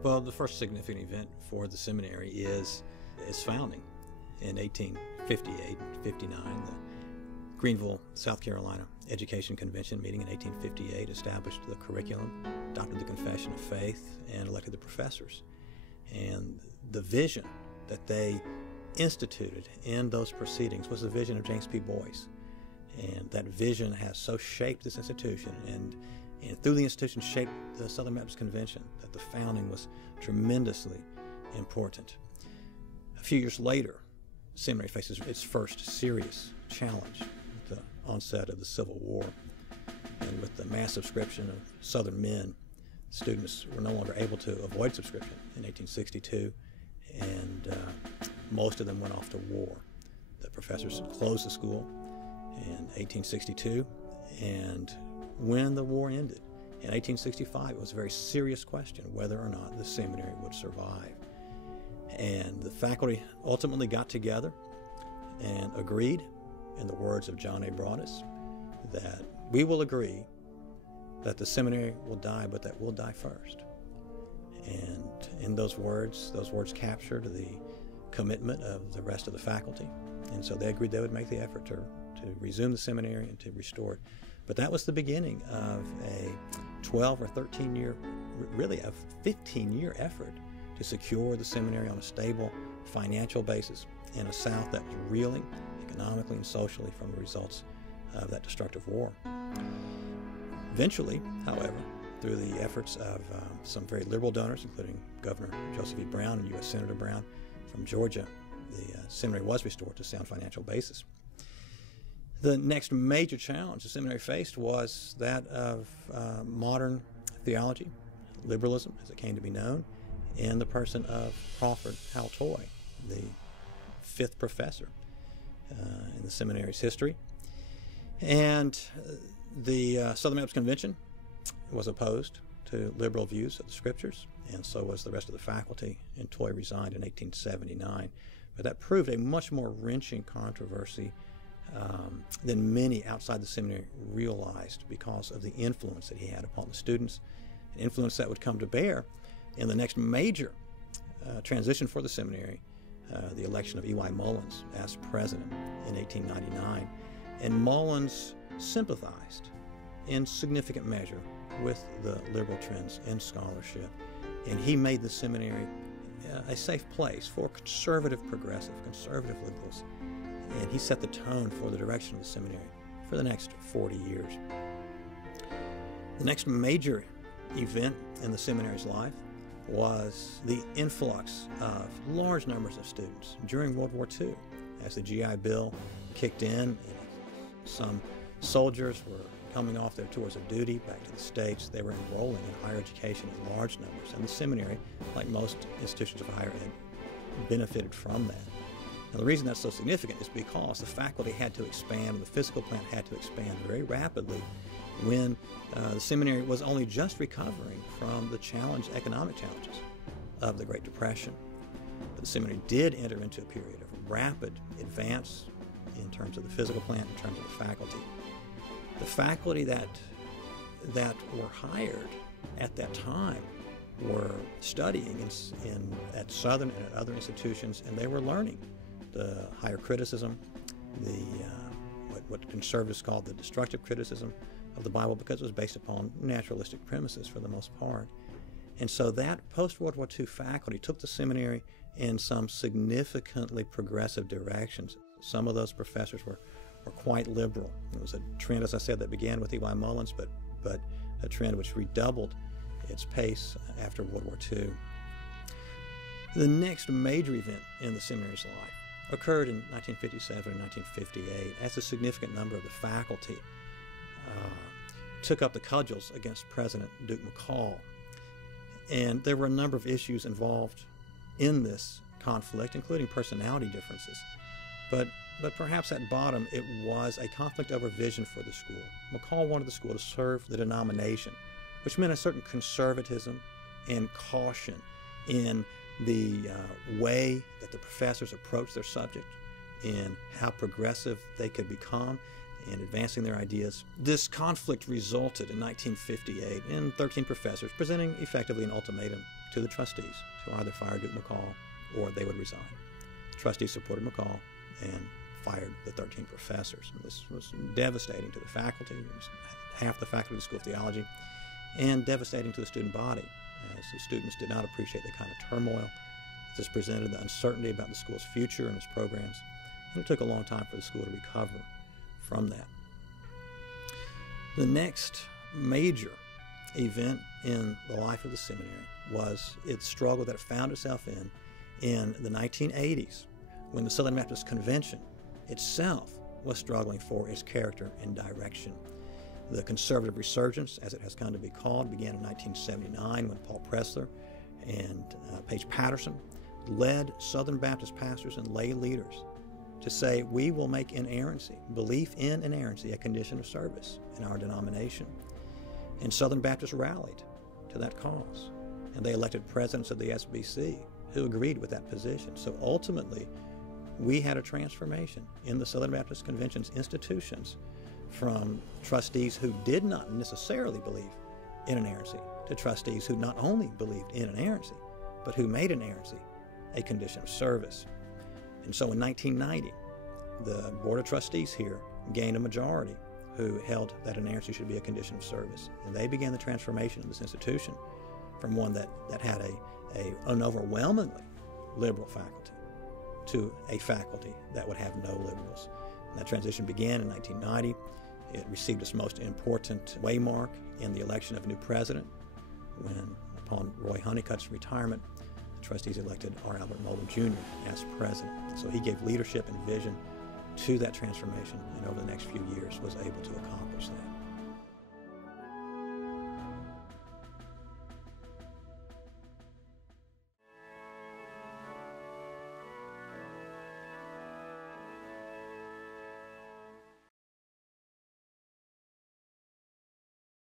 Well, the first significant event for the seminary is its founding in 1858 and 59. The Greenville, South Carolina Education Convention meeting in 1858 established the curriculum, adopted the Confession of Faith, and elected the professors. And the vision that they instituted in those proceedings was the vision of James P. Boyce. And that vision has so shaped this institution and through the institution shaped the Southern Baptist Convention that the founding was tremendously important. A few years later, the seminary faces its first serious challenge with the onset of the Civil War. And with the mass subscription of Southern men, students were no longer able to avoid subscription in 1862, and most of them went off to war. The professors closed the school in 1862, and when the war ended in 1865, it was a very serious question whether or not the seminary would survive. And the faculty ultimately got together and agreed, in the words of John A. Broadus, that we will agree that the seminary will die, but that we'll die first. And in those words captured the commitment of the rest of the faculty. And so they agreed they would make the effort to resume the seminary and to restore it. But that was the beginning of a 12 or 13 year, really a 15-year effort to secure the seminary on a stable financial basis in a South that was reeling economically and socially from the results of that destructive war. Eventually, however, through the efforts of some very liberal donors, including Governor Joseph E. Brown and U.S. Senator Brown from Georgia, the seminary was restored to a sound financial basis. The next major challenge the seminary faced was that of modern theology, liberalism, as it came to be known, in the person of Crawford Howell Toy, the fifth professor in the seminary's history. And the Southern Baptist Convention was opposed to liberal views of the Scriptures, and so was the rest of the faculty, and Toy resigned in 1879. But that proved a much more wrenching controversy than many outside the seminary realized because of the influence that he had upon the students, an influence that would come to bear in the next major transition for the seminary, the election of E.Y. Mullins as president in 1899. And Mullins sympathized in significant measure with the liberal trends in scholarship, and he made the seminary a safe place for conservative liberals, and he set the tone for the direction of the seminary for the next 40 years. The next major event in the seminary's life was the influx of large numbers of students during World War II. As the GI Bill kicked in, and some soldiers were coming off their tours of duty back to the States, they were enrolling in higher education in large numbers, and the seminary, like most institutions of higher ed, benefited from that. Now, the reason that's so significant is because the faculty had to expand, and the physical plant had to expand very rapidly when the seminary was only just recovering from the economic challenges of the Great Depression. But the seminary did enter into a period of rapid advance in terms of the physical plant, in terms of the faculty. The faculty that were hired at that time were studying at Southern and at other institutions, and they were learning the higher criticism, what conservatives called the destructive criticism of the Bible, because it was based upon naturalistic premises for the most part. And so that post-World War II faculty took the seminary in some significantly progressive directions. Some of those professors were quite liberal. It was a trend, as I said, that began with E.Y. Mullins, but a trend which redoubled its pace after World War II. The next major event in the seminary's life occurred in 1957 and 1958 as a significant number of the faculty took up the cudgels against President Duke McCall. And there were a number of issues involved in this conflict, including personality differences. But perhaps at bottom, it was a conflict over vision for the school. McCall wanted the school to serve the denomination, which meant a certain conservatism and caution in the way that the professors approached their subject, in how progressive they could become in advancing their ideas. This conflict resulted in 1958 in 13 professors presenting effectively an ultimatum to the trustees to either fire Duke McCall or they would resign. The trustees supported McCall and fired the 13 professors. And this was devastating to the faculty. It was half the faculty of the School of Theology, and devastating to the student body, as the students did not appreciate the kind of turmoil. This presented the uncertainty about the school's future and its programs, and it took a long time for the school to recover from that. The next major event in the life of the seminary was its struggle that it found itself in the 1980s, when the Southern Baptist Convention itself was struggling for its character and direction. The conservative resurgence, as it has come to be called, began in 1979 when Paul Pressler and Paige Patterson led Southern Baptist pastors and lay leaders to say, we will make inerrancy, belief in inerrancy, a condition of service in our denomination. And Southern Baptists rallied to that cause, and they elected presidents of the SBC who agreed with that position. So ultimately, we had a transformation in the Southern Baptist Convention's institutions from trustees who did not necessarily believe in inerrancy to trustees who not only believed in inerrancy, but who made inerrancy a condition of service. And so in 1990, the Board of Trustees here gained a majority who held that inerrancy should be a condition of service. And they began the transformation of this institution from one that had an overwhelmingly liberal faculty to a faculty that would have no liberals. And that transition began in 1990. It received its most important waymark in the election of a new president when, upon Roy Honeycutt's retirement, the trustees elected R. Albert Mullen Jr. as president. So he gave leadership and vision to that transformation, and over the next few years was able to accomplish that.